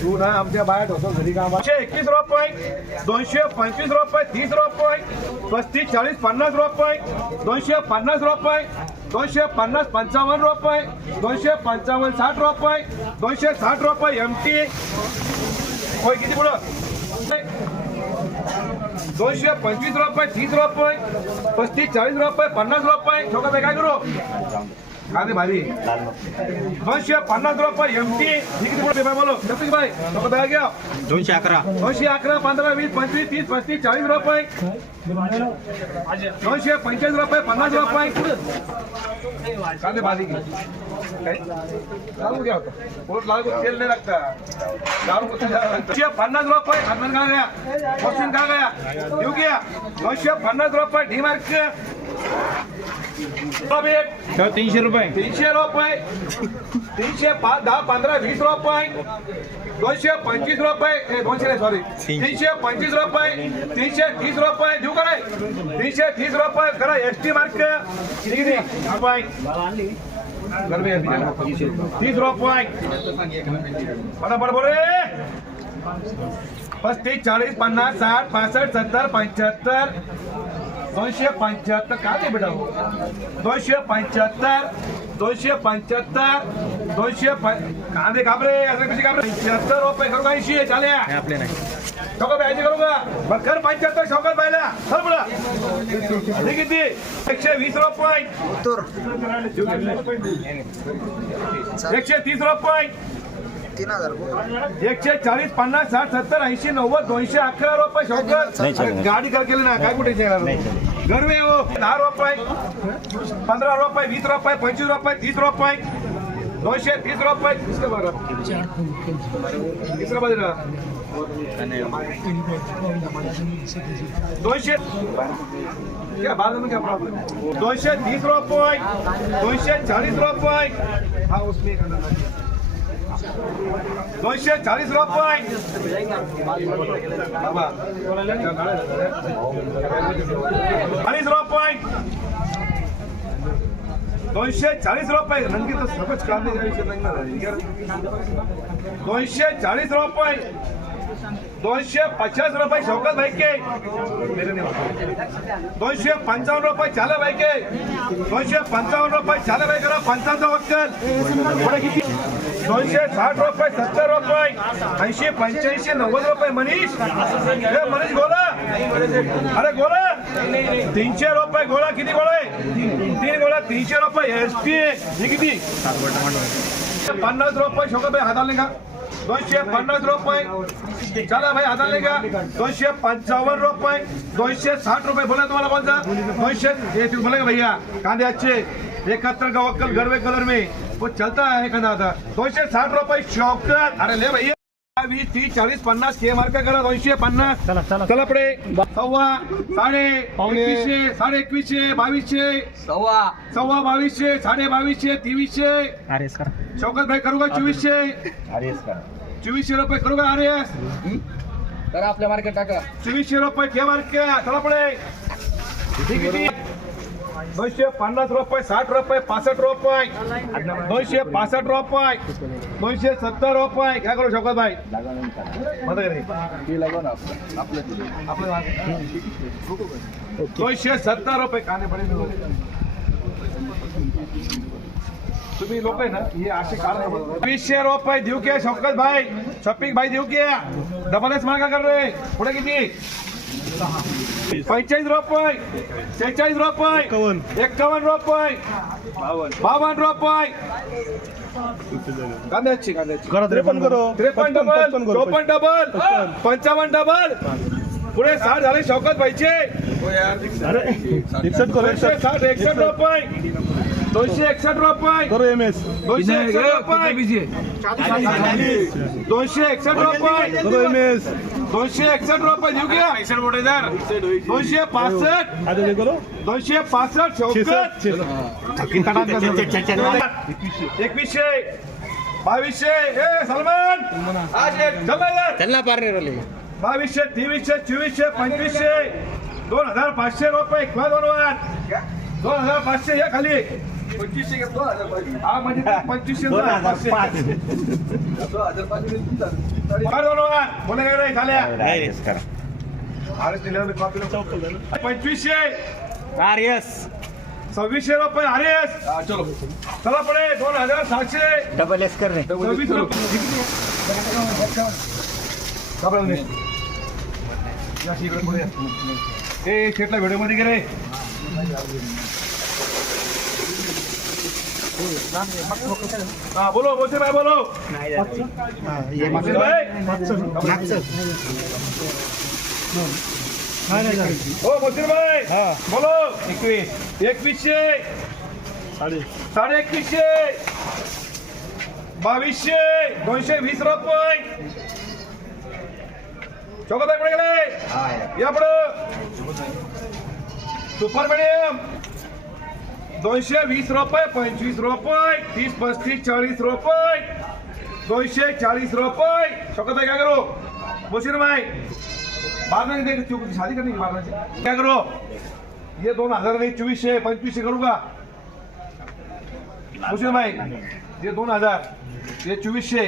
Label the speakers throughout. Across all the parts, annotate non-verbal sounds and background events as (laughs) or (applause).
Speaker 1: बे तू आमच्या बाहेर होतो घरी का दोनशे एकवीस रुपये दोनशे पंचवीस रुपये तीस रुपये पस्तीस चाळीस पन्नास रुपये दोनशे पन्नास रुपये दोनशे पन्नास पंचावन्न रुपये दोनशे पंचावन्न साठ रुपये दोनशे साठ रुपये एम टी होय किती पुढं? दोनशे पंचवीस रुपये तीस रुपये पस्तीस चाळीस रुपये पन्नास रुपये ठोका काय करू? कांदे भारी। दोनशे पन्नास रुपये एम टी किती पुढे बाय बोलो किती बाय छोका बॅग घ्या.
Speaker 2: दोनशे अकरा.
Speaker 1: दोनशे अकरा पंधरा वीस पंचवीस तीस पस्तीस चाळीस रुपये. दोनशे पंचेचाळीस रुपये पन्नास रुपये. कांदे भाजी घे? लागू घ्या होतं. पोट लागू तेल नाही लागतं? दोनशे पन्नास रुपये खानदान का गया? बसून का गया? येऊ घ्या. दोनशे पन्नास रुपये डी मार्क.
Speaker 2: तीनशे रुपये?
Speaker 1: तीनशे रुपये. तीनशे पाच दहा पंधरा वीस रुपये. दोनशे पंचवीस रुपये. दोनशे नाही सॉरी तीनशे. पंचवीस रुपये. तीनशे तीस रुपये. देऊ का नाही तीनशे तीस रुपये. करा एस टी मार्क किती किती रुपये. तीस रुपये. पटापट बोल रे. पस्तीस चाळीस पन्नास साठ पासष्ट सत्तर पंच्याहत्तर दोनशे पंच्याहत्तर काय ते बेटा दोनशे पंच्याहत्तर दोनशे पंच्याहत्तर दोनशे कांदे काबरे असं कशी काबरे पंच्याहत्तर रुपये करू का ऐंशी? चाले
Speaker 2: आपले नाही.
Speaker 1: शौकत पाहिजे करू का? बरं कर पंच्याहत्तर शौकत पाहिला सर हे किती? एकशे वीस रुपये. एकशे तीस रुपये.
Speaker 3: तीन हजार
Speaker 1: एकशे चाळीस पन्नास साठ सत्तर ऐंशी नव्वद दोनशे अकरा रुपये शौकत अरे गाडी कर केली ना काय कुठे गरवे हो दहा रुपये. पंधरा रुपये वीस रुपये पंचवीस रुपये तीस रुपये. दोनशे तीस रुपये. तिसरं बाजूला दोनशे. क्या बाद क्या प्रॉब्लम दोनशे तीस रुपये. दोनशे चाळीस रुपये. हा उसमें दोनशे चाळीस रुपये. बाबा चाळीस रुपये दोनशे चाळीस रुपये. नंगी तर सगळंच कांदे दोनशे चाळीस रुपये. दोनशे पचास रुपये शौकत भाई के दोनशे पंचावन्न रुपये चाल भाई के दोनशे पंचावन्न रुपये चाले भाई करा पंचावन्न वक्कल. पुढे किती? दोनशे साठ रुपये सत्तर रुपये ऐंशी पंच्याऐंशी नव्वद रुपये मनीष. मनीष गोला अरे गोला तीनशे रुपये गोळा. किती गोळा आहे? तीन गोळा तीनशे रुपये. एस पी हे किती? पन्नास रुपये शोका भाई हाताले का दोनशे पन्नास रुपये. चला भाई हाताले का दोनशे पंचावन्न रुपये. दोनशे साठ रुपये. बोला तुम्हाला कोणता दोनशे बोला का भैया? कांदे अच्छे इकहत्तर का वक्कल गरवे कलर में. वो चलता है कांदा आता दोनशे साठ रुपये शौकत अरे ले भैया वीस तीस चाळीस पन्नास के मार्क करा दोनशे पन्नास।
Speaker 4: चला चला।
Speaker 1: चला पुढे सव्वा साडे एकवीसशे साडे एकवीसशे बावीसशे।
Speaker 3: सव्वा।
Speaker 1: सव्वा बावीसशे साडे बावीसशे तेवीसशे।
Speaker 2: अरे
Speaker 1: शौकत भाई करू का चोवीसशे
Speaker 2: अरे
Speaker 1: चोवीसशे रुपये करू का अरे
Speaker 3: करा आपल्या मार्केट टाका.
Speaker 1: चोवीसशे रुपये के मार्क चला पुढे किती किती दोनशे पन्नास रुपये साठ रुपये पासष्ट रुपये. दोनशे पासष्ट रुपये. दोनशे सत्तर रुपये. काय करू शकत भाई नाही? दोनशे सत्तर रुपये तुम्ही लोक आहे ना हे असे कारण वीसशे रुपये देऊ के शौकत भाई? शॉपिंग भाई देऊ के डबल एस मागा कर रे. पुढे किती? पंचेचाळीस रुपये. सेहेचाळीस रुपये. एक्कावन्न रुपये. बावन्न रुपये. कांद्याची कांद्याची.
Speaker 4: त्रेपन्न करो.
Speaker 1: त्रेपन्न डबल चोपन्न डबल पंचावन्न डबल पुढे साठ झाले शौकत एकशे साठ एकसष्ट रुपये. दोनशे एकसष्ट रुपये. दोनशे एकसष्ट रुपये. दोनशे एकसष्ट रुपये. दोनशे एकसष्ट रुपये देऊ घ्या. दोनशे पासष्ट. दोनशे पासष्ट चौकट एकवीसशे बावीसशे ए सलमान.
Speaker 2: त्यांना पारणे राहिले.
Speaker 1: बावीसशे तेवीसशे चोवीसशे पंचवीसशे. दोन हजार पाचशे रुपये किंवा दोन हजार पाचशे हे खाली.
Speaker 3: पंचवीसशे घेतो.
Speaker 1: हा म्हणजे (laughs) पंचवीसशे दोन हजार
Speaker 3: दोन
Speaker 1: काय झाल्या.
Speaker 2: आर एस करा.
Speaker 1: पंचवीसशे.
Speaker 2: आर एस
Speaker 1: सव्वीसशे रुपये आरएस.
Speaker 3: हा, चलो.
Speaker 1: चला पुढे दोन हजार सातशे.
Speaker 2: डबल एस करणे
Speaker 1: सव्वीस रुपये. ए शेटला व्हिडिओमध्ये गेले. हा बोलो बोलते भाई बोलो. हो बोलते भाई. बोलो. एकवीस. एकवीसशे. साडे. एकवीसशे बावीसशे. दोनशे वीस रुपये. चौकात पुढे गेले? या पुढं. Super medium. दोनशे वीस रुपये पंचवीस रुपये तीस पस्तीस चाळीस रुपये दोनशे चाळीस रुपये. चौकात काय करो? बसीर भाई बारह नहीं देंगे शादी करनी है बारह से क्या करो? ये दोन हजार नहीं चौबीसशे पंचवीसशे करू का? मुशीर भाई ये दोन हजार ये चोवीसशे.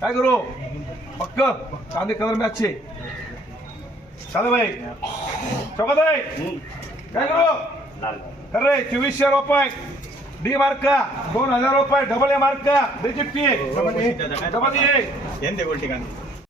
Speaker 1: काय करू? पक्क. कांदे कलर में अच्छे भाई चौकात भाई काय करू? अरे चोवीसशे रुपये. डी मार्क दोन हजार रुपये. डबल ए मार्क का? Double A.
Speaker 2: Double A.